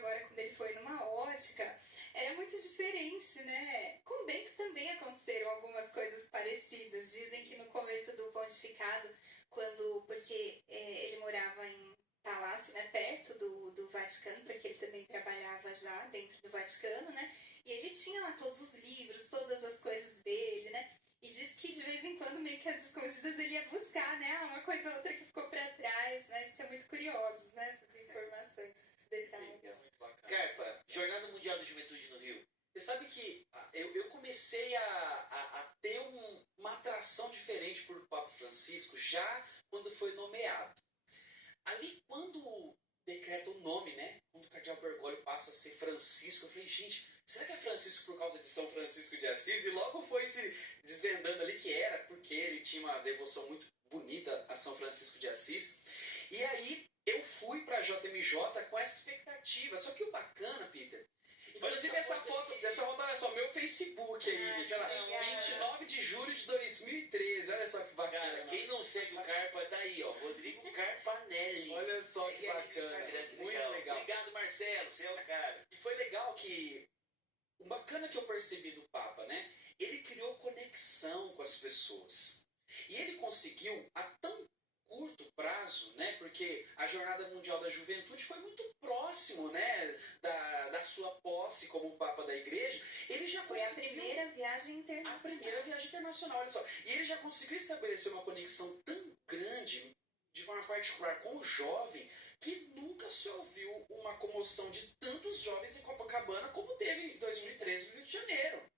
agora quando ele foi numa ótica, era muito diferente, né? Com o Bento também aconteceram algumas coisas parecidas. Dizem que no começo do pontificado, porque ele morava em palácio, né, perto do Vaticano, porque ele também trabalhava já dentro do Vaticano, né? E ele tinha lá todos os livros, todas as coisas dele, né? E diz que de vez em quando, meio que às escondidas, ele ia buscar, né? Uma coisa ou outra que ficou pra trás, né? Isso é muito curioso, né? Essas informações, esses detalhes. Carpa, Jornada Mundial da Juventude no Rio. Você sabe que eu comecei a ter uma atração diferente por Papa Francisco já quando foi nomeado. Ali, quando decreta o nome, né? Quando o cardeal Bergoglio passa a ser Francisco, eu falei, gente, será que é Francisco por causa de São Francisco de Assis? E logo foi se desvendando ali que era, porque ele tinha uma devoção muito bonita a São Francisco de Assis. E aí eu fui para a JMJ com essa expectativa. Só que o bacana, Peter, inclusive essa foto, olha só, meu Facebook aí, gente. Olha lá, 29 de julho de 2013. Olha só que bacana. Cara, quem não segue o Carpa, tá aí, ó. Rodrigo Carpanelli. Olha só que bacana. Muito legal. Obrigado, Marcelo. Você é o cara. E foi legal que o bacana que eu percebi do Papa, né? Ele criou conexão com as pessoas. E ele conseguiu, a tão curto prazo, né? Porque a Jornada Mundial da Juventude foi muito próximo, né? Da sua posse como Papa da Igreja. Ele já foi a primeira viagem internacional. A primeira viagem internacional, olha só. E ele já conseguiu estabelecer uma conexão tão grande, de forma particular, com o jovem, que nunca se ouviu uma comoção de tantos jovens em Copacabana como teve em 2013 no Rio de Janeiro.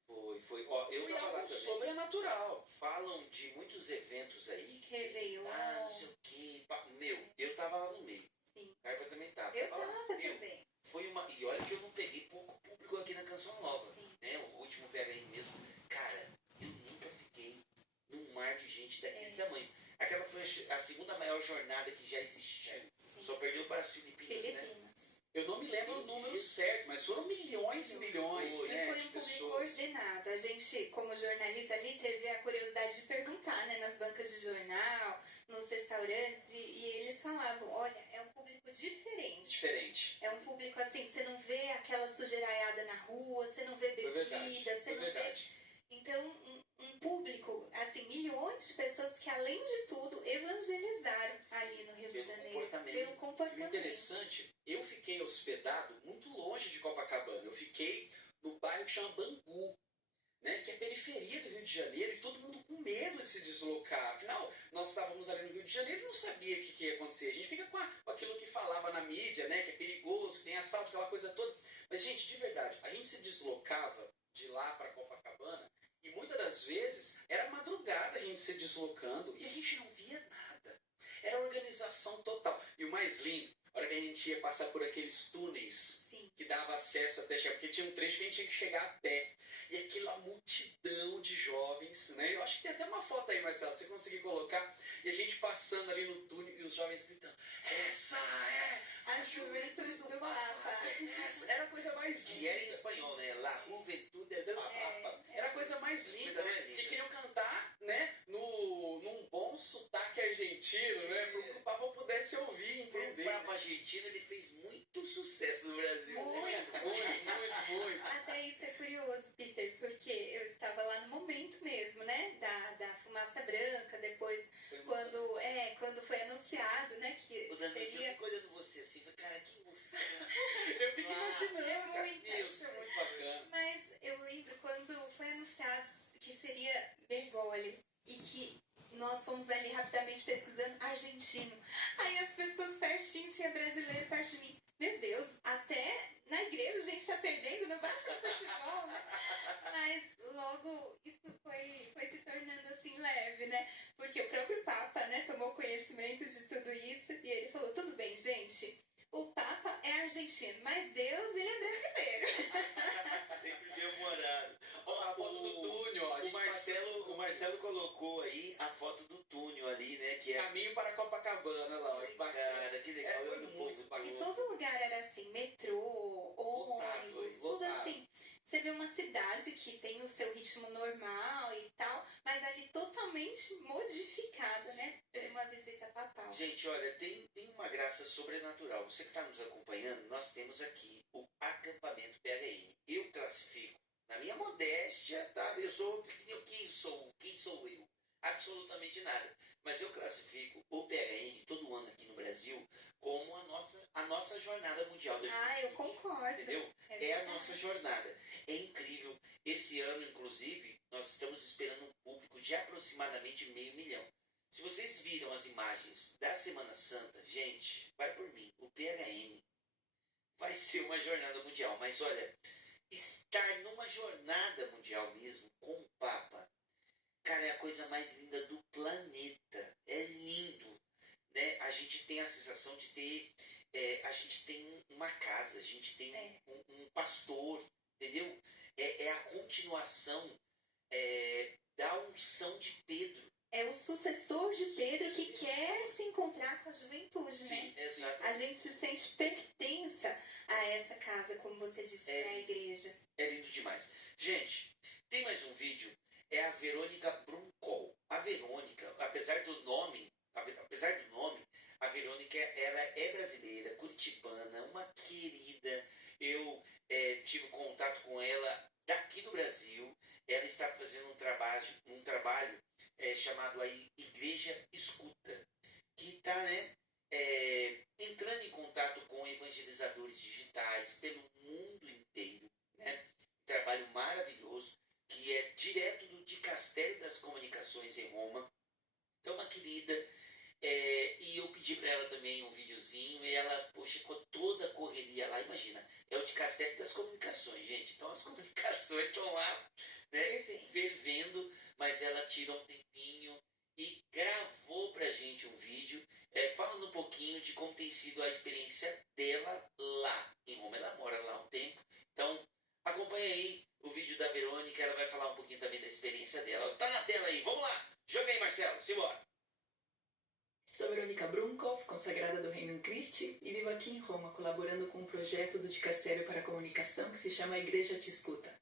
Foi. Ó, eu foi tava algo lá também. Sobrenatural. Falam de muitos eventos aí. Réveillon. Não sei o quê. Meu, eu tava lá no meio. Sim. O Carpa também tava. Eu tava também. Foi uma... E olha que eu não peguei pouco público aqui na Canção Nova. Sim. Né? O último pega aí mesmo. Cara, eu nunca fiquei num mar de gente daquele tamanho. Aquela foi a segunda maior jornada que já existiu. Sim. Só perdeu para as Filipinas, né? Eu não me lembro o número certo, mas foram milhões e milhões, né, foi de um pessoas. público ordenado. A gente, como jornalista ali, teve a curiosidade de perguntar, né, nas bancas de jornal, nos restaurantes, e eles falavam, olha, é um público diferente. Diferente. É um público assim, você não vê aquela sujeiraiada na rua, você não vê bebida, você não vê... Então, um público, assim, milhões de pessoas que, além de tudo, evangelizaram ali no Rio de Janeiro. Pelo comportamento. Interessante, eu fiquei hospedado muito longe de Copacabana. Eu fiquei no bairro que chama Bangu, né, que é periferia do Rio de Janeiro, e todo mundo com medo de se deslocar. Afinal, nós estávamos ali no Rio de Janeiro e não sabia o que ia acontecer. A gente fica com aquilo que falava na mídia, né, que é perigoso, que tem assalto, aquela coisa toda. Mas, gente, de verdade, a gente se deslocava de lá para Copacabana, e muitas das vezes era madrugada a gente se deslocando e a gente não via nada. Era organização total. E o mais lindo, a hora que a gente ia passar por aqueles túneis, sim, que dava acesso até chegar, porque tinha um trecho que a gente tinha que chegar a pé. E aquela multidão de jovens, né? Eu acho que tem até uma foto aí, Marcelo, se você conseguir colocar. E a gente passando ali no túnel e os jovens gritando, essa é a juventude do Papa. Essa era a coisa mais linda. E era em espanhol, né? La Juventude del Papa. Era a coisa mais linda, né? Que queriam cantar, né? Num bom sotaque argentino, né? Para que o Papa pudesse ouvir e entender. O Papa argentino, ele fez muito sucesso no Brasil. Muito. Até isso é curioso, Peter, porque eu estava lá no momento mesmo, né? Da fumaça branca, depois, quando foi anunciado, né? Que o Danilo, seria... eu fico olhando você assim, cara, que emoção. Eu fico imaginando, cara. Isso é muito bacana. Mas eu lembro quando foi anunciado que seria Bergoglio e que nós fomos ali rapidamente pesquisando argentino. Aí as pessoas pertinho, tinha brasileiro perto de mim. Meu Deus, até na igreja a gente tá perdendo, não basta no futebol, né? Mas logo isso foi se tornando assim leve, né? Porque o próprio Papa, né, tomou conhecimento de tudo isso e ele falou, tudo bem, gente, o Papa é argentino, mas Deus, ele é brasileiro. Sempre bem-humorado. A foto do túnel, ó. O Marcelo colocou aí a foto do túnel ali, né? Que é Caminho para Copacabana lá, ó. Que bacana. Cara, que legal. Foi muito bacana. E todo lugar era assim, metrô, ônibus, tudo assim. você vê uma cidade que tem o seu ritmo normal e tal, mas ali totalmente modificada, né? Por uma visita papal. Gente, olha, tem uma graça sobrenatural. Você que está nos acompanhando, nós temos aqui o acampamento PHN. Eu classifico, na minha modéstia, tá? Eu sou quem sou eu? Absolutamente nada. Mas eu classifico o PHN todo ano aqui no Brasil como a nossa jornada mundial da juventude. Eu concordo. Entendeu? É a nossa jornada. É incrível. Esse ano, inclusive, nós estamos esperando um público de aproximadamente 500 mil. Se vocês viram as imagens da Semana Santa, gente, vai por mim. O PHN vai ser uma jornada mundial. Mas olha, estar numa jornada mundial mesmo, com o Papa, cara, é a coisa mais linda do planeta. É lindo. Né? A gente tem a sensação de ter... a gente tem uma casa, a gente tem um pastor, entendeu? É a continuação da unção de Pedro. É o sucessor de Pedro que quer se encontrar com a juventude, Sim, né? exatamente. A gente se sente pertença a essa casa, como você disse, a igreja. É lindo demais. Gente, tem mais um vídeo. É a Verônica Bruncol. A Verônica, apesar do nome, a Verônica, ela é brasileira, curitibana, uma querida. Eu tive contato com ela daqui do Brasil. Ela está fazendo um trabalho chamado aí Igreja Escuta, que está entrando em contato com evangelizadores digitais pelo mundo inteiro. Né? Um trabalho maravilhoso, que é direto do Dicastério das Comunicações em Roma. Então, uma querida... e eu pedi para ela também um videozinho e ela, poxa, com toda a correria lá, imagina, é o Dicastério das Comunicações, gente. Então as comunicações estão lá, né, fervendo, mas ela tirou um tempinho e gravou pra gente um vídeo falando um pouquinho de como tem sido a experiência dela lá em Roma. Ela mora lá há um tempo, então acompanha aí o vídeo da Verônica, ela vai falar um pouquinho também da experiência dela. Tá na tela aí, vamos lá, joga aí, Marcelo, simbora. Sou Verônica Brunkhoff, consagrada do Reino Christi, e vivo aqui em Roma, colaborando com um projeto do Dicastério para a Comunicação que se chama Igreja Te Escuta.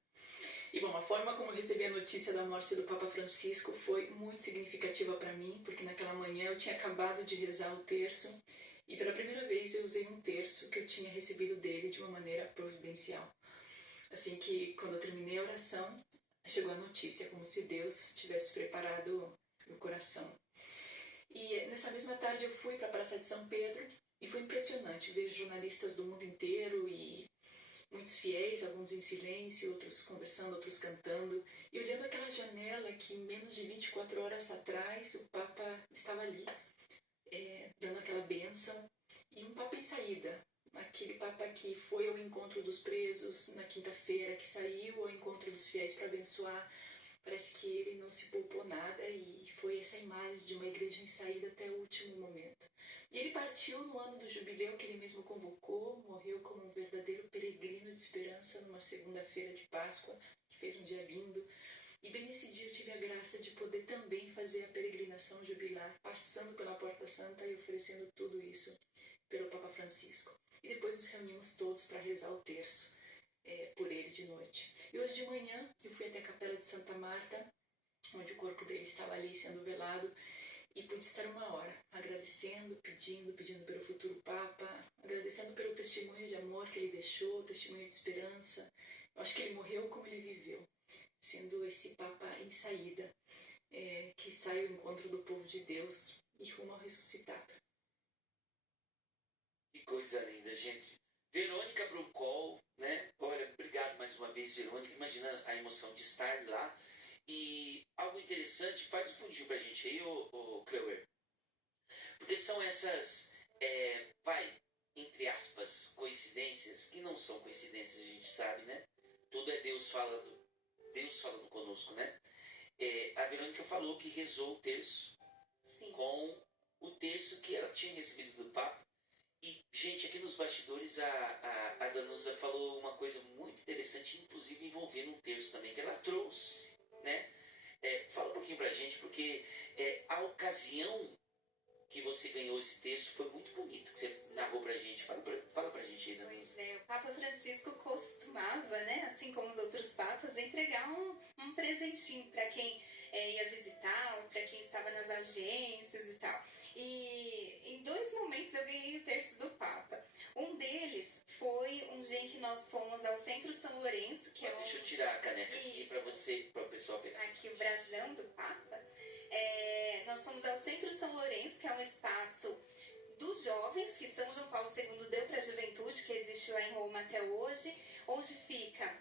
E bom, a forma como eu recebi a notícia da morte do Papa Francisco foi muito significativa para mim, porque naquela manhã eu tinha acabado de rezar o terço, e pela primeira vez eu usei um terço que eu tinha recebido dele de uma maneira providencial. Assim que, quando eu terminei a oração, chegou a notícia, como se Deus tivesse preparado o coração. E nessa mesma tarde eu fui para a Praça de São Pedro e foi impressionante ver jornalistas do mundo inteiro e muitos fiéis, alguns em silêncio, outros conversando, outros cantando, e olhando aquela janela que menos de 24 horas atrás o Papa estava ali, dando aquela bênção, e um Papa em saída, aquele Papa que foi ao encontro dos presos na quinta-feira, que saiu ao encontro dos fiéis para abençoar. Parece que ele não se poupou nada e foi essa imagem de uma igreja em saída até o último momento. E ele partiu no ano do jubileu que ele mesmo convocou, morreu como um verdadeiro peregrino de esperança numa segunda-feira de Páscoa, que fez um dia lindo. E bem nesse dia eu tive a graça de poder também fazer a peregrinação jubilar, passando pela Porta Santa e oferecendo tudo isso pelo Papa Francisco. E depois nos reunimos todos para rezar o terço. Por ele de noite. E hoje de manhã eu fui até a Capela de Santa Marta, onde o corpo dele estava ali sendo velado, e pude estar uma hora agradecendo, pedindo pelo futuro Papa, agradecendo pelo testemunho de amor que ele deixou, testemunho de esperança. Eu acho que ele morreu como ele viveu, sendo esse Papa em saída, que sai ao encontro do povo de Deus e rumo ao ressuscitado. Que coisa linda, gente. Verônica Bruncol, né? Olha, obrigado mais uma vez, Verônica. Imagina a emoção de estar lá. E algo interessante, faz um fundinho pra gente aí, ô Cleuer. Porque são essas, entre aspas, coincidências, que não são coincidências, a gente sabe, né? Tudo é Deus falando conosco, né? A Verônica falou que rezou o terço. Sim. Com o terço que ela tinha recebido do Papa. E, gente, aqui nos bastidores a Danusa falou uma coisa muito interessante, inclusive envolvendo um terço também, que ela trouxe, né? Fala um pouquinho pra gente, porque a ocasião que você ganhou esse terço foi muito bonito, que você narrou pra gente. Fala pra gente aí, Danusa. Pois é, o Papa Francisco costumava, né, assim como os outros papas, entregar um presentinho para quem ia visitar, para quem estava nas audiências e tal. E em 2 momentos eu ganhei o terço do Papa. Um deles foi um dia em que nós fomos ao Centro São Lourenço, que é Deixa eu tirar a caneca aqui Isso. para você, para o pessoal pegar. Aqui o brasão do Papa. Nós fomos ao Centro São Lourenço, que é um espaço dos jovens, que São João Paulo II deu para a juventude, que existe lá em Roma até hoje, onde fica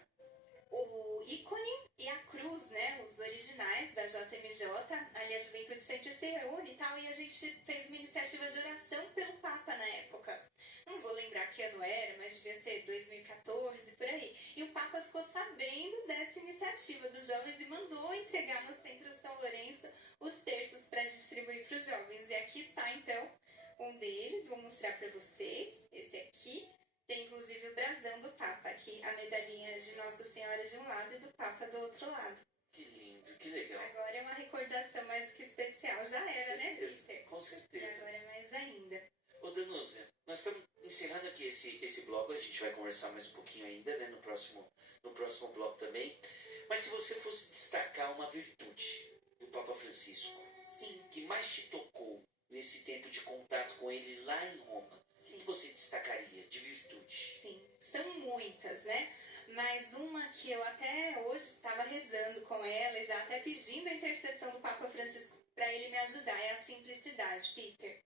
o ícone e a cruz, né, os originais da JMJ. Ali a juventude sempre se reúne e tal, e a gente fez uma iniciativa de oração pelo Papa na época. Não vou lembrar que ano era, mas devia ser 2014, por aí. E o Papa ficou sabendo dessa iniciativa dos jovens e mandou entregar no Centro São Lourenço os terços para distribuir para os jovens. E aqui está, então, um deles. Vou mostrar para vocês. Esse aqui tem, inclusive, o brasão do Papa. Aqui, a medalhinha de Nossa Senhora de um lado e do Papa do outro lado. Que lindo, que legal. Agora é uma recordação mais que especial. Já era, né, Peter? Com E certeza. agora é mais ainda. Ô Danúzia, nós estamos encerrando aqui esse bloco, a gente vai conversar mais um pouquinho ainda, né, no próximo bloco também. Mas se você fosse destacar uma virtude do Papa Francisco, Sim, que mais te tocou nesse tempo de contato com ele lá em Roma, o sim. que você destacaria de virtude? Sim, são muitas, né? Mas uma que eu até hoje estava rezando com ela e já até pedindo a intercessão do Papa Francisco para ele me ajudar é a simplicidade, Peter.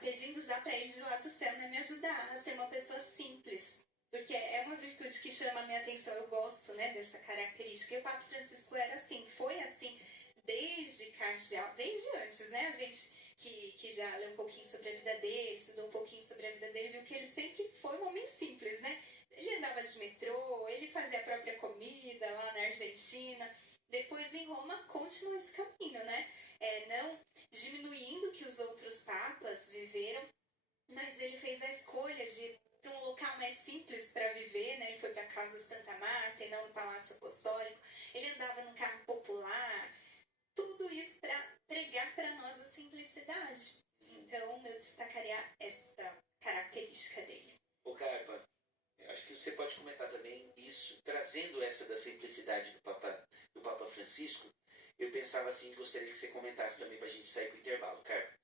Pedindo já para ele de lá do céu, né, me ajudar a ser uma pessoa simples. Porque é uma virtude que chama a minha atenção, eu gosto, né, dessa característica. E o Papa Francisco era assim, foi assim, desde cardeal, desde antes, né? A gente que já leu um pouquinho sobre a vida dele, estudou um pouquinho sobre a vida dele, viu que ele sempre foi um homem simples, né? Ele andava de metrô, ele fazia a própria comida lá na Argentina. Depois em Roma continuou esse caminho, né? Não diminuindo o que os outros papas viveram, mas ele fez a escolha de ir para um local mais simples para viver, né? Ele foi para a Casa Santa Marta e não no Palácio Apostólico. Ele andava num carro popular. Tudo isso para pregar para nós a simplicidade. Então, eu destacaria essa característica dele. Ô Carpa, eu acho que você pode comentar também isso, trazendo essa da simplicidade do Papa Francisco. Eu pensava assim, gostaria que você comentasse também para a gente sair para o intervalo, Carpa.